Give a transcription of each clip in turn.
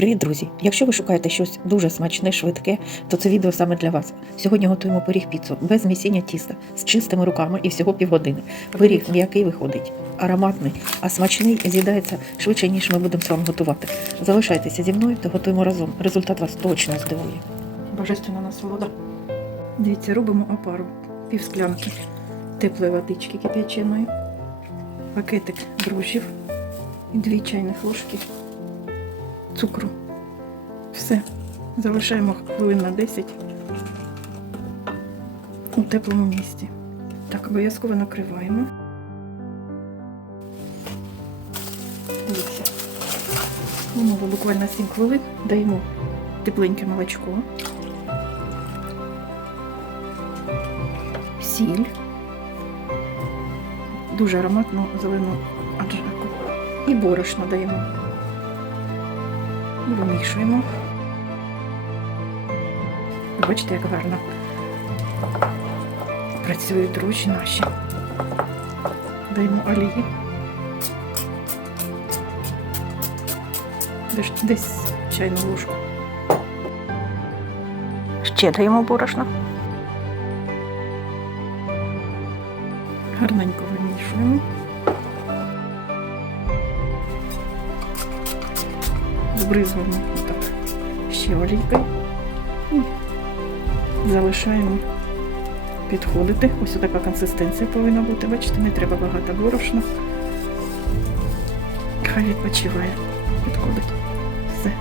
Привіт, друзі! Якщо ви шукаєте щось дуже смачне, швидке, то це відео саме для вас. Сьогодні готуємо пиріг піцу без місіння тіста, з чистими руками і всього півгодини. Пиріг м'який виходить, ароматний, а смачний з'їдається швидше, ніж ми будемо з вами готувати. Залишайтеся зі мною та готуємо разом. Результат вас точно здивує. Божественна насолода. Дивіться, робимо опару. Пів склянки теплої водички кип'яченої, пакетик дрожжів і дві чайних ложки цукру. Все. Залишаємо хвилин на 10 у теплому місці. Так, обов'язково накриваємо. Дивіться. Буквально 7 хвилин. Даємо тепленьке молочко. Сіль. Дуже ароматну зелену аджаку. І борошно даємо. І вимішуємо. Бачите, як гарно працюють ручі наші. Даємо олії. Десь, десь чайну ложку. Ще даємо борошно. Гарненько вимішуємо. Збризуємо так ще олійкою і залишаємо підходити. Ось така консистенція повинна бути. Бачите, не треба багато борошна. Хай відпочиває. Підходить. Все.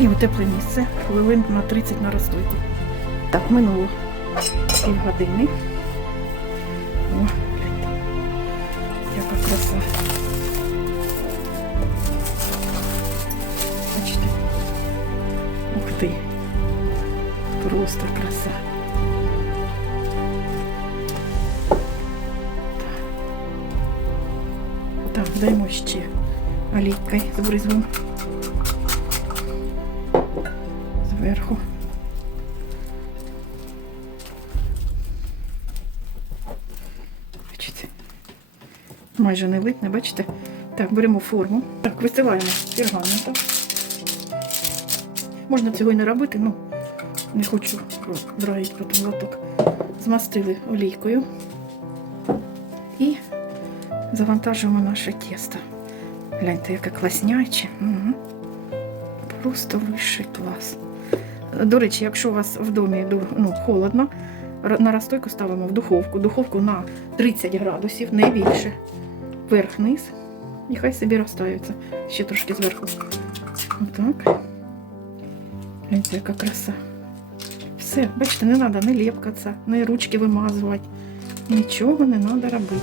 І у тепле місце хвилин на 30 на розстойку. Так, минуло півгодини. О, гляньте. Яка краса. Ух ти. Просто краса. Так, даємо ще олійкою збризвимо зверху. Бачите? Майже не липне, бачите? Так, беремо форму. Так, висилаємо пергаментом. Можна цього і не робити, ну не хочу драїти потім лоток. Змастили олійкою і завантажуємо наше тісто. Гляньте, яке класняче. Угу. Просто вищий клас. До речі, якщо у вас в домі ну, холодно, р- на розстойку ставимо в духовку. Духовку на 30 градусів, не більше. Вверх-вниз. І хай собі розтаються. Ще трошки зверху. Отак. Гляньте, яка краса. Все, бачите, не треба не лепкатися, не ручки вимазувати. Нічого не треба робити.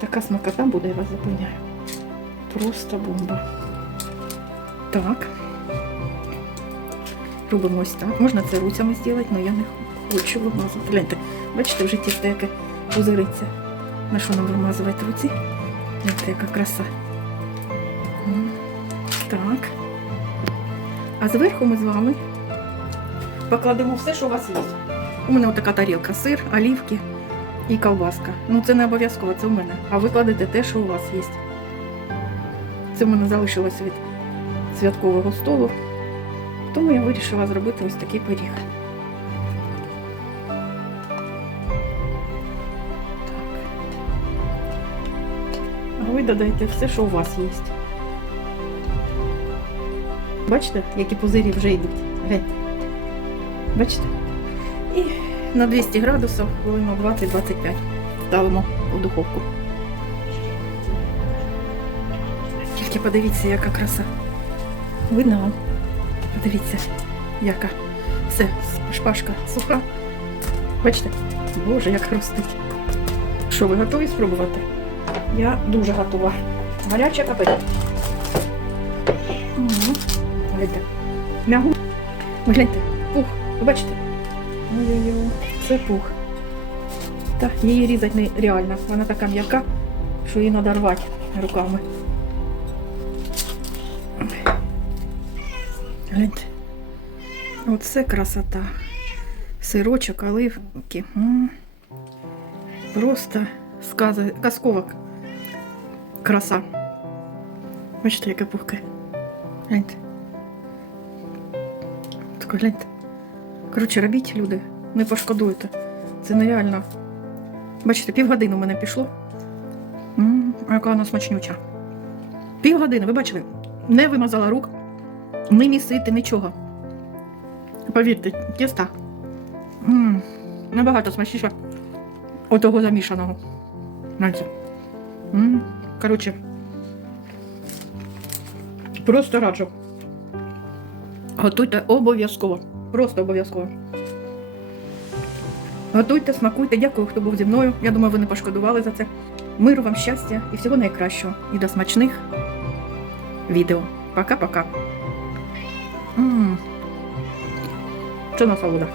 Така смакота буде, я вас запевняю. Просто бомба. Так. Робимо ось так. Можна це руцями зробити, але я не хочу вимазувати. Гляньте, бачите, вже тісто яке пузириться. На що нам вимазувати руці? Гляньте, яка краса. Так. А зверху ми з вами покладемо все, що у вас є. У мене така тарілка, сир, олівки і ковбаска. Ну це не обов'язково, це у мене. А ви кладете те, що у вас є. Це в мене залишилось від святкового столу. Тому я вирішила зробити ось такий пиріг. Так. А ви додаєте все, що у вас є. Бачите, які пузирі вже йдуть. Гляньте. Бачите? І на 200 градусів хвилину 20-25 ставимо у духовку. Тільки подивіться, яка краса. Видно вам? Подивіться, яка. Все, шпажка суха. Бачите? Боже, як хрустить. Що, ви готові спробувати? Я дуже готова. Гаряча капель. Гляньте. Мягу. Ви гляньте, пух. Ви бачите? Ой-ой-ой, це пух. Та її різати нереально. Вона така м'яка, що її треба рвати руками. Гляньте. Оце красота. Сирочок, оливки. Просто сказа... казкова краса. Бачите, яке пухке. Гляньте. Гляньте. Коротше, робіть, люди, не пошкодуйте. Це нереально. Бачите, півгодини у мене пішло. М, А яка вона смачнюча. Півгодини, ви бачили? Не вимазала рук, не місити, нічого. Повірте, тіста. М, Набагато смачніше отого замішаного. Знаєте. М, Коротше. Просто раджу. Готуйте обов'язково. Просто обов'язково. Готуйте, смакуйте. Дякую, хто був зі мною. Я думаю, ви не пошкодували за це. Миру вам щастя і всього найкращого. І до смачних відео. Пока-пока. М. Це насолода.